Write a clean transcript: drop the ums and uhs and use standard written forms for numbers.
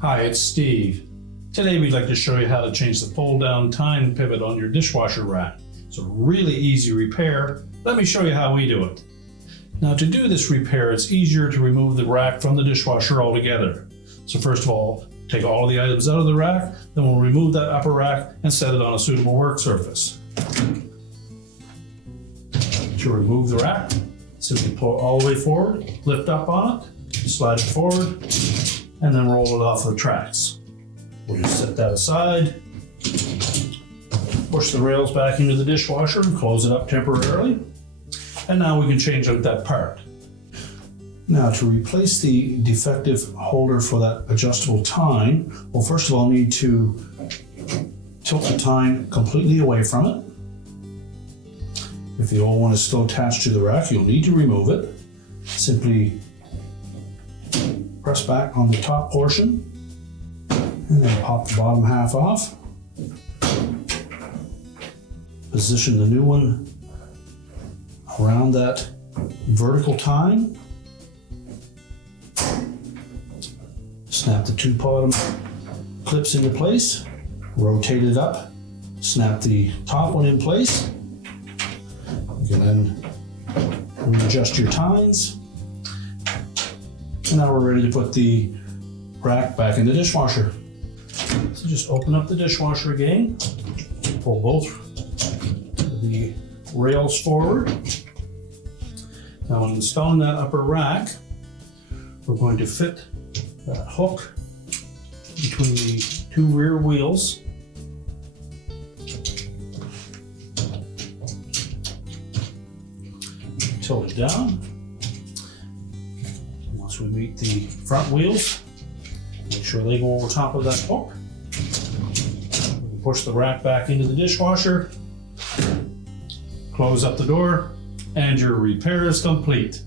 Hi, it's Steve. Today we'd like to show you how to change the fold-down tine pivot on your dishwasher rack. It's a really easy repair. Let me show you how we do it. Now, to do this repair, it's easier to remove the rack from the dishwasher altogether. So first of all, take all the items out of the rack, then we'll remove that upper rack and set it on a suitable work surface. To remove the rack, simply pull it all the way forward, lift up on it, slide it forward, and then roll it off the tracks. We'll just set that aside, push the rails back into the dishwasher and close it up temporarily. And now we can change out that part. Now, to replace the defective holder for that adjustable tine, we'll first of all need to tilt the tine completely away from it. If the old one is still attached to the rack, you'll need to remove it. Simply press back on the top portion and then pop the bottom half off. Position the new one around that vertical tine. Snap the two bottom clips into place, rotate it up, snap the top one in place. You can then readjust your tines. And now we're ready to put the rack back in the dishwasher. So just open up the dishwasher again, pull both the rails forward. Now, when installing that upper rack, we're going to fit that hook between the two rear wheels. Tilt it down. Once we meet the front wheels, make sure they go over top of that hook. We'll push the rack back into the dishwasher, close up the door, and your repair is complete.